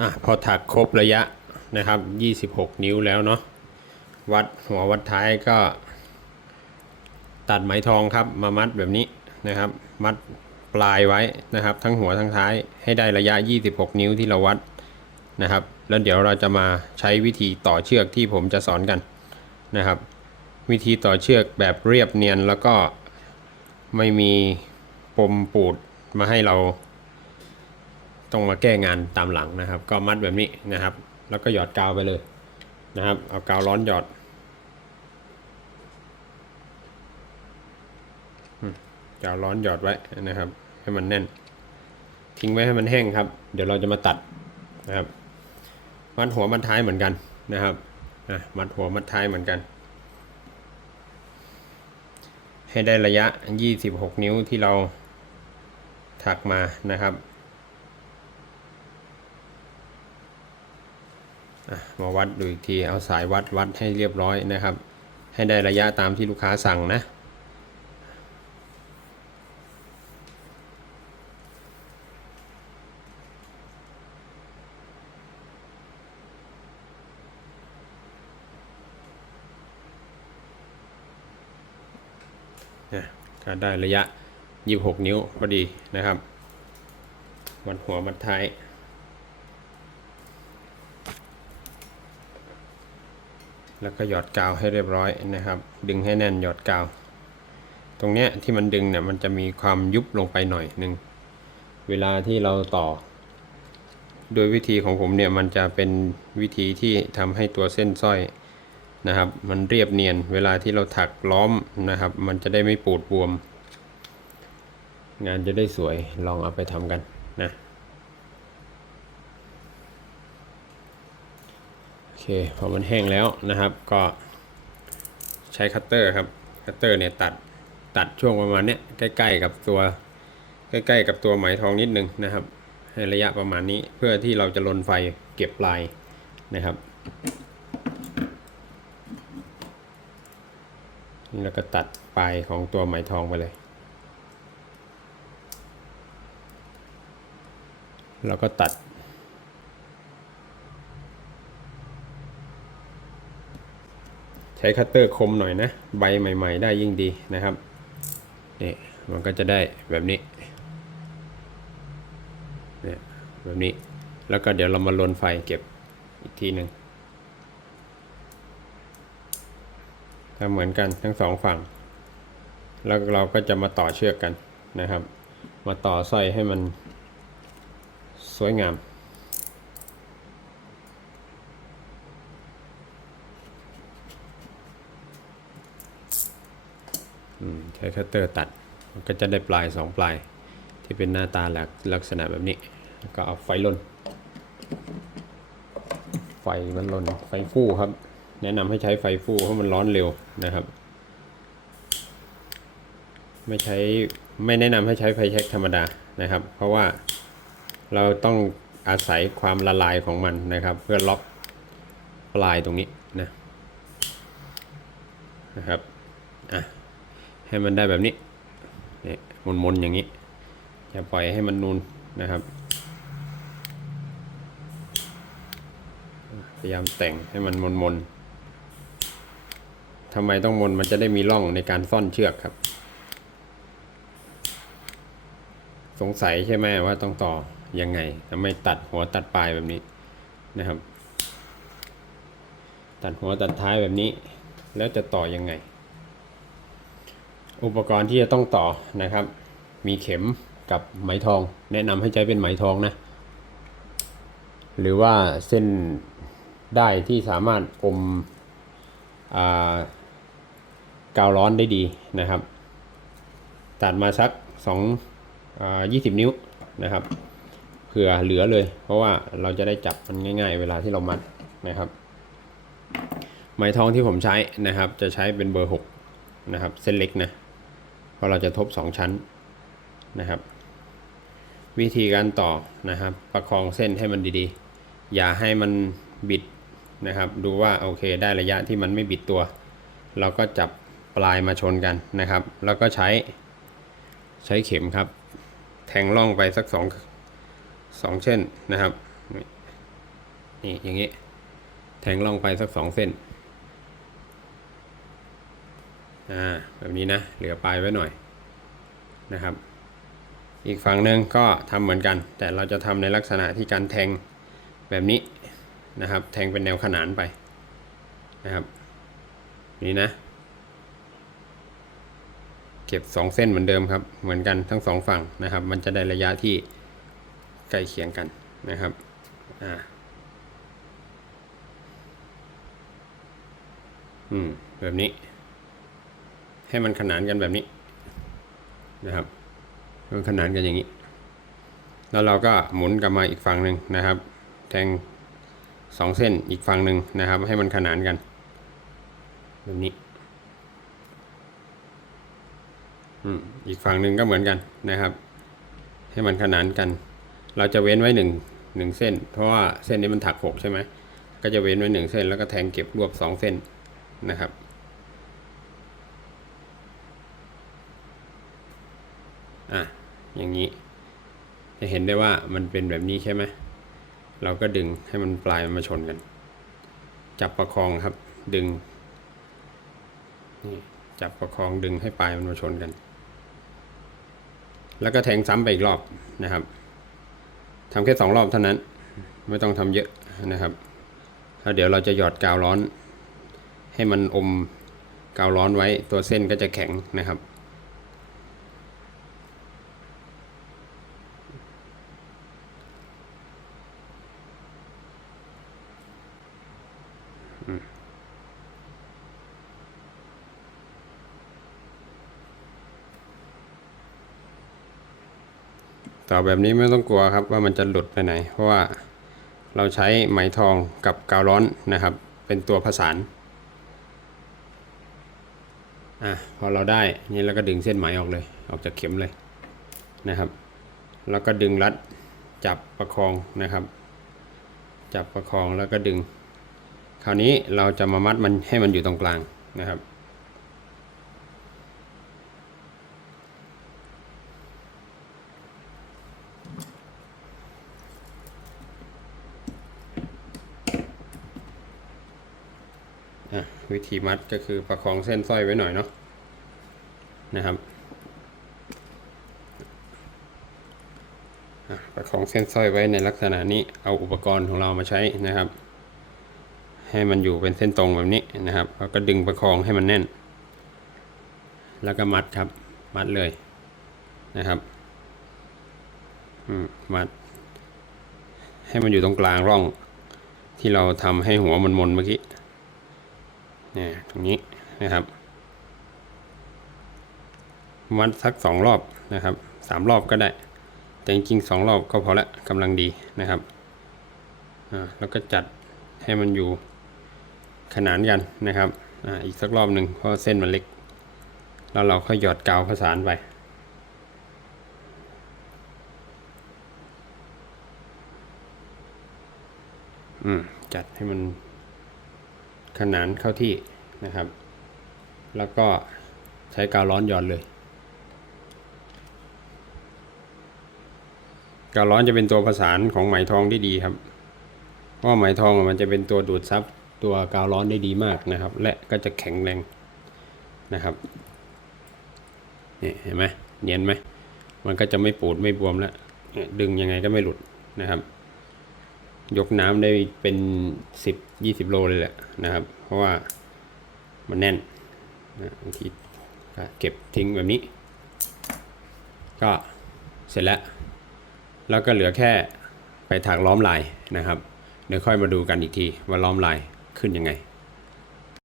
อะพอถักครบระยะนะครับ 26 นิ้วแล้วเนาะวัดหัววัดท้ายก็ ตัดไหมทองครับมามัดแบบนี้นะครับ มัดปลายไว้นะครับ ทั้งหัวทั้งท้ายให้ได้ระยะ 26 นิ้วที่เราวัดนะครับ แล้วเดี๋ยวเราจะมาใช้วิธีต่อเชือกที่ผมจะสอนกันนะครับ วิธีต่อเชือกแบบเรียบเนียนแล้วก็ไม่มีปมปูดมาให้เรา ต้องมาแก้งานตามหลังนะครับ ก็มัดแบบนี้นะครับ แล้วก็หยอดกาวไปเลยนะครับ เอากาวร้อนหยอดกาวร้อนหยอดไว้นะครับ ให้มันแน่น ทิ้งไว้ให้มันแห้งครับ เดี๋ยวเราจะมาตัดนะครับ มัดหัวมัดท้ายเหมือนกันนะครับนะมัดหัวมัดท้ายเหมือนกัน ให้ได้ระยะ 26 นิ้วที่เราถักมานะครับ อะ มาวัดดูอีกทีเอาสายวัดวัดให้เรียบร้อยนะครับ ให้ได้ระยะตามที่ลูกค้าสั่งนะเนี่ยก็ได้ระยะ 26 นิ้วพอดีนะครับ วัดหัวมัดท้าย แล้วก็หยอดกาวให้เรียบร้อยนะครับ ดึงให้แน่นหยอดกาว ตรงเนี้ยที่มันดึงเนี่ยมันจะมีความยุบลงไปหน่อยหนึ่งเวลาที่เราต่อ โดยวิธีของผมเนี่ยมันจะเป็นวิธีที่ทำให้ตัวเส้นสร้อยนะครับ มันเรียบเนียน เวลาที่เราถักล้อมนะครับ มันจะได้ไม่ปูดบวม งานจะได้สวยลองเอาไปทำกันนะ โอ เคพอมันแห้งแล้วนะครับ ก็ใช้คัตเตอร์ครับคัตเตอร์เนี่ยตัดตัดช่วงประมาณเนี้ยใกล้ ๆ กับตัวใกล้ๆกับตัวไหมทองนิดนึงนะครับ ให้ระยะประมาณนี้เพื่อที่เราจะลนไฟเก็บปลายนะครับแล้วก็ตัดปลายของตัวไหมทองไปเลยแล้วก็ตัด ใช้คัตเตอร์คมหน่อยนะ ใบใหม่ ๆ ได้ยิ่งดีนะครับนี่มันก็จะได้แบบนี้เนี่ยแบบนี้แล้วก็เดี๋ยวเรามาลนไฟเก็บอีกทีหนึ่งทำเหมือนกันทั้งสองฝั่ง แล้วเราก็จะมาต่อเชือกกันนะครับ มาต่อสร้อยให้มันสวยงาม ใช้คัตเตอร์ตัดมันก็จะได้ปลายสองปลาย ที่เป็นหน้าตาลักลักษณะแบบนี้แล้วก็เอาไฟลนไฟมันลนไฟฟู่ครับ แนะนำให้ใช้ไฟฟู่เพราะมันร้อนเร็วนะครับ ไม่ใช้ไม่แนะนำให้ใช้ไฟแช็กธรรมดานะครับ เพราะว่าเราต้องอาศัยความละลายของมันนะครับ เพื่อล็อกปลายตรงนี้นะนะครับอะ ให้มันได้แบบนี้นี่มนๆอย่างนี้อย่าปล่อยให้มันนูนนะครับ พยายามแต่งให้มันมนๆทำไมต้องมนมันจะได้มีร่องในการซ่อนเชือกครับ สงสัยใช่ไหมว่าต้องต่อยังไงทำไมตัดหัวตัดปลายแบบนี้นะครับ ตัดหัวตัดท้ายแบบนี้ แล้วจะต่อยังไง อุปกรณ์ที่จะต้องต่อนะครับ มีเข็มกับไหมทอง แนะนำให้ใช้เป็นไหมทองนะ หรือว่าเส้นได้ที่สามารถอมอากาวร้อนได้ดีนะครับ ตัดมาสัก2อ20 นิ้วนะครับ เผื่อเหลือเลย เพราะว่าเราจะได้จับมันง่าย ๆ เวลาที่เรามัดนะครับไหมทองที่ผมใช้นะครับ จะใช้เป็นเบอร์ 6 นะครับ เส้นเล็กนะ เพราะเราจะทบ 2 ชั้นนะครับ วิธีการต่อนะครับ ประคองเส้นให้มันดีๆ อย่าให้มันบิดนะครับ ดูว่าโอเคได้ระยะที่มันไม่บิดตัว เราก็จับปลายมาชนกันนะครับ แล้วก็ใช้ใช้เข็มครับ แทงล่องไปสักสองสองเส้นนะครับนี่อย่างนี้แทงล่องไปสักสองเส้น อ่าแบบนี้นะเหลือปลายไว้หน่อยนะครับ อีกฝั่งหนึ่งก็ทำเหมือนกัน แต่เราจะทำในลักษณะที่การแทงแบบนี้นะครับ แทงเป็นแนวขนานไปนะครับ นี่นะ เก็บ 2 เส้นเหมือนเดิมครับ เหมือนกันทั้งสองฝั่งนะครับ มันจะได้ระยะที่ใกล้เคียงกันนะครับอ่าอืมแบบนี้ ให้มันขนานกันแบบนี้นะครับมันขนานกันอย่างนี้ แล้วเราก็หมุนกลับมาอีกฝั่งหนึ่งนะครับ แทงสองเส้นอีกฝั่งหนึ่งนะครับ ให้มันขนานกันแบบนี้อืมอีกฝั่งหนึ่งก็เหมือนกันนะครับ ให้มันขนานกัน เราจะเว้นไว้หนึ่งหนึ่งเส้น เพราะว่าเส้นนี้มันถักหกใช่ไหมก็จะเว้นไว้หนึ่งเส้น แล้วก็แทงเก็บรวบสองเส้นนะครับ อะอย่างนี้ จะเห็นได้ว่ามันเป็นแบบนี้ใช่ไหมเราก็ดึงให้มันปลายมันมาชนกัน จับประคองครับดึงนี่จับประคองดึงให้ปลายมันมาชนกัน แล้วก็แทงซ้ำไปอีกรอบนะครับทำแค่สองรอบเท่านั้น ไม่ต้องทำเยอะนะครับแล้วเดี๋ยวเราจะหยอดกาวร้อน ให้มันอมกาวร้อนไว้ตัวเส้นก็จะแข็งนะครับ ต่อแบบนี้ไม่ต้องกลัวครับว่ามันจะหลุดไปไหน เพราะว่าเราใช้ไหมทองกับกาวร้อนนะครับ เป็นตัวผสานอะพอเราได้นี่เราก็ดึงเส้นไหมออกเลย ออกจากเข็มเลยนะครับแล้วก็ดึงรัดจับประคองนะครับ จับประคองแล้วก็ดึง คราวนี้เราจะมามัดมันให้มันอยู่ตรงกลางนะครับ วิธีมัดก็คือประคองเส้นสร้อยไว้หน่อยเนาะนะครับประคองเส้นสร้อยไว้ในลักษณะนี้เอาอุปกรณ์ของเรามาใช้นะครับ ให้มันอยู่เป็นเส้นตรงแบบนี้นะครับแล้วก็ดึงประคองให้มันแน่น แล้วก็มัดครับมัดเลยนะครับมมัด ให้มันอยู่ตรงกลางร่องที่เราทำให้หัวมันมนเมื่อกี้ เนี่ยตรงนี้นะครับ วัดสักสองรอบนะครับสามรอบก็ได้ แต่จริงๆสองรอบก็พอละกำลังดีนะครับอ่าแล้วก็จัดให้มันอยู่ขนานกันนะครับอ่าอีกสักรอบหนึ่งเพราะเส้นมันเล็ก แล้วเราค่อยหยอดกาวผสานไปอืมจัดให้มัน ขนานเข้าที่นะครับ แล้วก็ใช้กาวร้อนหยอดเลยกาวร้อนจะเป็นตัวประสานของไหมทองที่ดีครับ เพราะไหมทองมันจะเป็นตัวดูดซับตัวกาวร้อนได้ดีมากนะครับ และก็จะแข็งแรงนะครับนี่เห็นไหมเนียนไหมมันก็จะไม่ปูดไม่บวมแล้วเนี่ยดึงยังไงก็ไม่หลุดนะครับ ยกน้ำได้เป็นสิบยี่สิบโลเลยแหละนะครับ เพราะว่ามันแน่นนะบางทีเก็บทิ้งแบบนี้ ก็เสร็จแล้ว แล้วก็เหลือแค่ไปถักล้อมลายนะครับ เดี๋ยวค่อยมาดูกันอีกทีว่าล้อมลายขึ้นยังไง